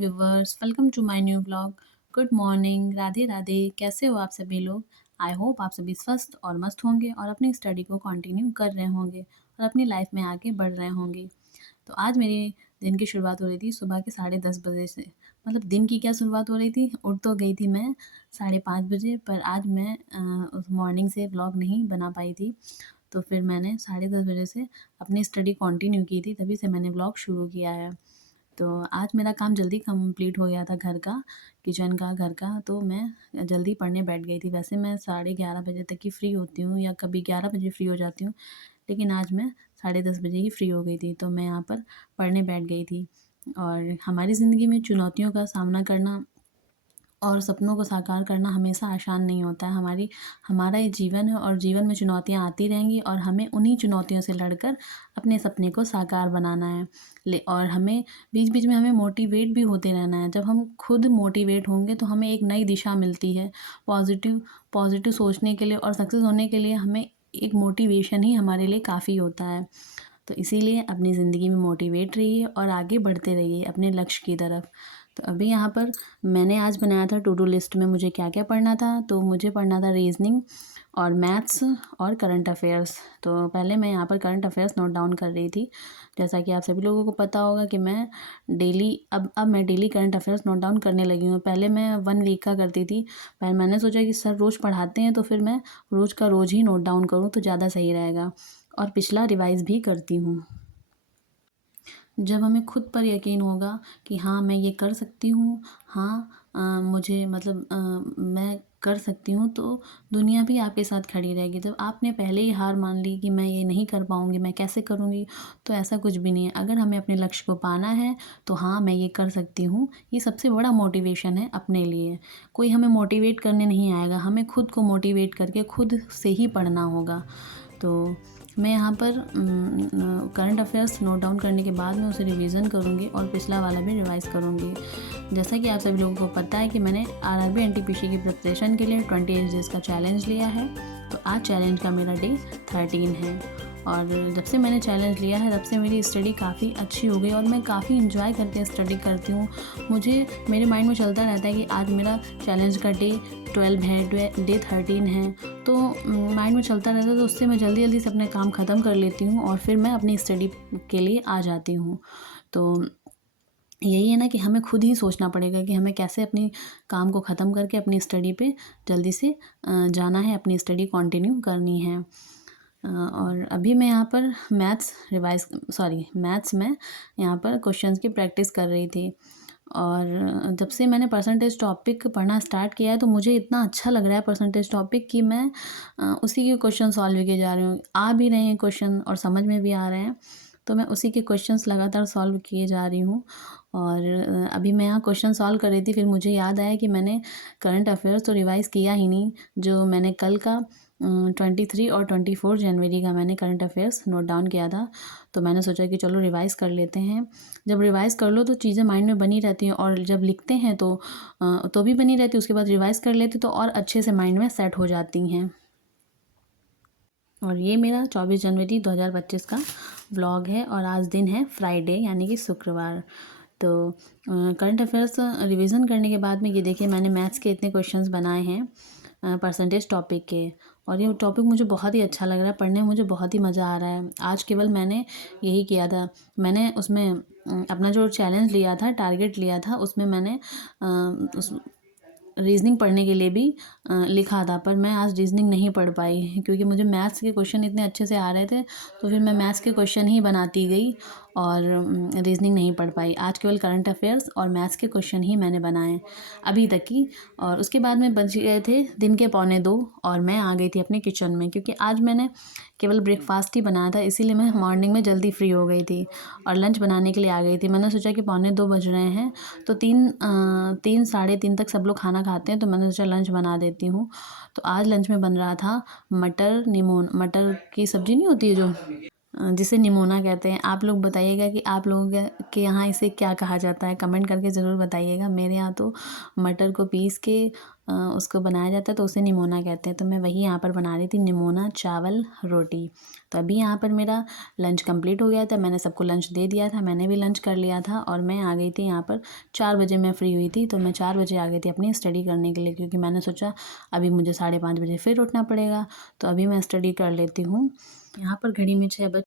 Viewers, welcome to my new vlog. Good morning, Radhe Radhe. कैसे हो आप सभी लोग? आई होप आप सभी स्वस्थ और मस्त होंगे और अपनी स्टडी को कंटिन्यू कर रहे होंगे और अपनी लाइफ में आगे बढ़ रहे होंगे। तो आज मेरी दिन की शुरुआत हो रही थी सुबह के 10:30 बजे से। मतलब दिन की क्या शुरुआत हो रही थी, उठ तो गई थी मैं 5:30 बजे, पर आज मैं उस मॉर्निंग से व्लॉग नहीं बना पाई थी। तो फिर मैंने 10:30 बजे से अपनी स्टडी कंटिन्यू की थी, तभी से मैंने व्लॉग शुरू किया है। तो आज मेरा काम जल्दी कंप्लीट हो गया था, घर का, किचन का, घर का, तो मैं जल्दी पढ़ने बैठ गई थी। वैसे मैं 11:30 बजे तक ही फ्री होती हूँ या कभी 11 बजे फ्री हो जाती हूँ, लेकिन आज मैं 10:30 बजे ही फ्री हो गई थी, तो मैं यहाँ पर पढ़ने बैठ गई थी। और हमारी ज़िंदगी में चुनौतियों का सामना करना और सपनों को साकार करना हमेशा आसान नहीं होता है। हमारा ये जीवन है और जीवन में चुनौतियाँ आती रहेंगी और हमें उन्हीं चुनौतियों से लड़कर अपने सपने को साकार बनाना है। और हमें बीच बीच में हमें मोटिवेट भी होते रहना है। जब हम खुद मोटिवेट होंगे तो हमें एक नई दिशा मिलती है। पॉजिटिव पॉजिटिव सोचने के लिए और सक्सेस होने के लिए हमें एक मोटिवेशन ही हमारे लिए काफ़ी होता है। तो इसीलिए अपनी ज़िंदगी में मोटिवेट रहिए और आगे बढ़ते रहिए अपने लक्ष्य की तरफ। तो अभी यहाँ पर मैंने आज बनाया था टू डू लिस्ट में मुझे क्या क्या पढ़ना था। तो मुझे पढ़ना था रीजनिंग और मैथ्स और करंट अफेयर्स। तो पहले मैं यहाँ पर करंट अफेयर्स नोट डाउन कर रही थी। जैसा कि आप सभी लोगों को पता होगा कि मैं डेली अब मैं daily current affairs note down करने लगी हूँ। पहले मैं 1 वीक का करती थी, पर मैंने सोचा कि सर रोज़ पढ़ाते हैं तो फिर मैं रोज़ का रोज़ ही नोट डाउन करूँ तो ज़्यादा सही रहेगा। और पिछला रिवाइज़ भी करती हूँ। जब हमें खुद पर यकीन होगा कि हाँ मैं ये कर सकती हूँ, हाँ मुझे मतलब मैं कर सकती हूँ, तो दुनिया भी आपके साथ खड़ी रहेगी। जब आपने पहले ही हार मान ली कि मैं ये नहीं कर पाऊँगी, मैं कैसे करूँगी, तो ऐसा कुछ भी नहीं है। अगर हमें अपने लक्ष्य को पाना है तो हाँ मैं ये कर सकती हूँ, ये सबसे बड़ा मोटिवेशन है अपने लिए। कोई हमें मोटिवेट करने नहीं आएगा, हमें खुद को मोटिवेट करके खुद से ही पढ़ना होगा। तो मैं यहाँ पर करंट अफेयर्स नोट डाउन करने के बाद मैं उसे रिवीजन करूँगी और पिछला वाला भी रिवाइज़ करूँगी। जैसा कि आप सभी लोगों को पता है कि मैंने आरआरबी एनटीपीसी की प्रिपरेशन के लिए 28 डेज़ का चैलेंज लिया है। तो आज चैलेंज का मेरा डे 13 है और जब से मैंने चैलेंज लिया है तब से मेरी स्टडी काफ़ी अच्छी हो गई और मैं काफ़ी इन्जॉय करके स्टडी करती हूँ। मुझे मेरे माइंड में चलता रहता है कि आज मेरा चैलेंज का डे 12 है, डे 13 है, तो माइंड में चलता रहता है, तो उससे मैं जल्दी जल्दी से अपने काम ख़त्म कर लेती हूँ और फिर मैं अपनी स्टडी के लिए आ जाती हूँ। तो यही है ना कि हमें खुद ही सोचना पड़ेगा कि हमें कैसे अपनी काम को ख़त्म करके अपनी स्टडी पे जल्दी से जाना है, अपनी स्टडी कंटिन्यू करनी है। और अभी मैं यहाँ पर मैथ्स में यहाँ पर क्वेश्चंस की प्रैक्टिस कर रही थी। और जब से मैंने परसेंटेज टॉपिक पढ़ना स्टार्ट किया है तो मुझे इतना अच्छा लग रहा है परसेंटेज टॉपिक कि मैं उसी के क्वेश्चन सॉल्व किए जा रही हूँ। आ भी रहे हैं क्वेश्चन और समझ में भी आ रहे हैं, तो मैं उसी के क्वेश्चंस लगातार सॉल्व किए जा रही हूँ। और अभी मैं यहाँ क्वेश्चन सॉल्व कर रही थी, फिर मुझे याद आया कि मैंने करंट अफेयर्स तो रिवाइज़ किया ही नहीं। जो मैंने कल का 23 और 24 जनवरी का मैंने करंट अफेयर्स नोट डाउन किया था, तो मैंने सोचा कि चलो रिवाइज़ कर लेते हैं। जब रिवाइज़ कर लो तो चीज़ें माइंड में बनी रहती हैं और जब लिखते हैं तो भी बनी रहती है, उसके बाद रिवाइज़ कर लेते तो और अच्छे से माइंड में सेट हो जाती हैं। और ये मेरा 24 जनवरी 2025 का व्लॉग है और आज दिन है फ्राइडे यानी कि शुक्रवार। तो करंट अफेयर्स रिवीजन करने के बाद में ये देखिए मैंने मैथ्स के इतने क्वेश्चंस बनाए हैं परसेंटेज टॉपिक के, और ये टॉपिक मुझे बहुत ही अच्छा लग रहा है, पढ़ने में मुझे बहुत ही मज़ा आ रहा है। आज केवल मैंने यही किया था, मैंने उसमें अपना जो चैलेंज लिया था, टारगेट लिया था, उसमें मैंने उस रीज़निंग पढ़ने के लिए भी लिखा था, पर मैं आज रीज़निंग नहीं पढ़ पाई क्योंकि मुझे मैथ्स के क्वेश्चन इतने अच्छे से आ रहे थे, तो फिर मैं मैथ्स के क्वेश्चन ही बनाती गई और रीज़निंग नहीं पढ़ पाई। आज केवल करंट अफेयर्स और मैथ्स के क्वेश्चन ही मैंने बनाए अभी तक की। और उसके बाद में बज गए थे दिन के 1:45 और मैं आ गई थी अपने किचन में, क्योंकि आज मैंने केवल ब्रेकफास्ट ही बनाया था, इसीलिए मैं मॉर्निंग में जल्दी फ्री हो गई थी और लंच बनाने के लिए आ गई थी। मैंने सोचा कि 1:45 बज रहे हैं तो 3 साढ़े 3 तक सब लोग खाना खाते हैं, तो मैंने सोचा लंच बना देती हूँ। तो आज लंच में बन रहा था मटर की सब्ज़ी नहीं होती है जो, जिसे निमोना कहते हैं। आप लोग बताइएगा कि आप लोगों के यहाँ इसे क्या कहा जाता है, कमेंट करके ज़रूर बताइएगा। मेरे यहाँ तो मटर को पीस के उसको बनाया जाता है तो उसे निमोना कहते हैं। तो मैं वही यहाँ पर बना रही थी, निमोना चावल रोटी। तो अभी यहाँ पर मेरा लंच कंप्लीट हो गया था, मैंने सबको लंच दे दिया था, मैंने भी लंच कर लिया था और मैं आ गई थी यहाँ पर 4 बजे मैं फ्री हुई थी। तो मैं 4 बजे आ गई थी अपनी स्टडी करने के लिए, क्योंकि मैंने सोचा अभी मुझे 5:30 बजे फिर उठना पड़ेगा, तो अभी मैं स्टडी कर लेती हूँ। यहाँ पर घड़ी में 6 बज